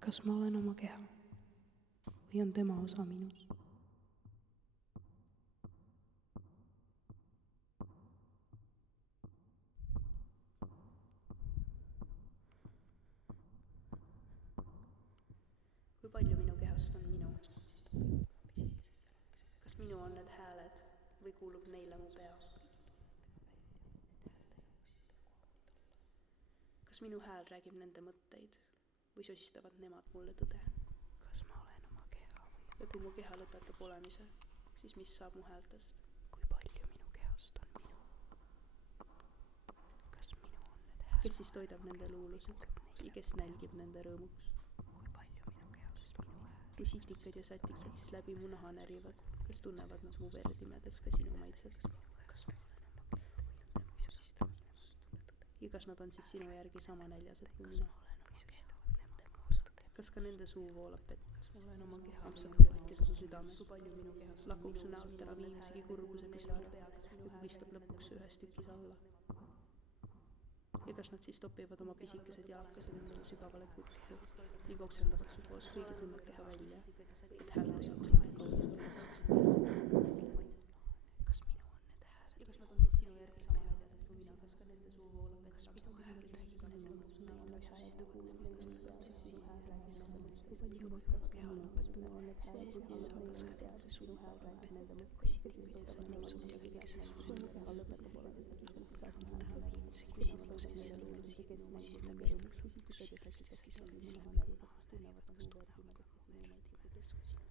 Kas ma olen oma keha või on tema osa minus? Kui palju minu kehast on minu? Kas minu on need hääled või kuulub neile mu pea? Kas minu hääl räägib nende mõtteid või sosistavad nemad mulle tõde? Kas ma olen oma keha Ja kui mu keha lõpetab olemise, siis mis saab mu häältest? kui palju minu kehast on minu? Kas minu on need hääled? Kes siis toidab nende luulusid ja kes nälgib nende rõõmuks? Kui palju minu kehast minu hääl? Kui sitikad ja satikad siis läbi mu naha närivad, kas tunnevad nad mu verd imedes ka sinu maitset? Kas ma olen oma keha või on tema osast minust? Ja kas nad on siis sinu järgi sama näljased kui Kas mina? ma olen oma keha või on tema osa? Kas ka nende suu voolab vett? Kas ma olen oma keha või on Apsakteevad, kes su südames, kui palju minu kehast lakub su näolt ära viimsegi kurbuse pisara ja kugistab lõpuks su ühes tükis alla. Ja kas nad siis topivad oma pisikesed jalakesed endale sügavale kutku ja koksendavad su koos kõigi tunnekeha välja, et häälte saaksid kaugustada saaksid. Kas minu on need hääled? Ja kas nad on siis sinu järgi sama näljased kui mina? Kas ka nende suu voolab vett? Kas minu hääl räägib nende mõtteid või sosistavad nemad? Kas siis sinu hääl räägib nende mõtteid? Ja kui mu keha lõpetab, siis mis saab kas ka nende suu voolab vett? Kui sitikad ja satikad kes su keha lõpetab olemise, siis saab mu hääl viimse küsimuse ja siis lõpuks tunnevad mu meelt, kas tunnevad mu meelt, kas tunnevad mu meelt.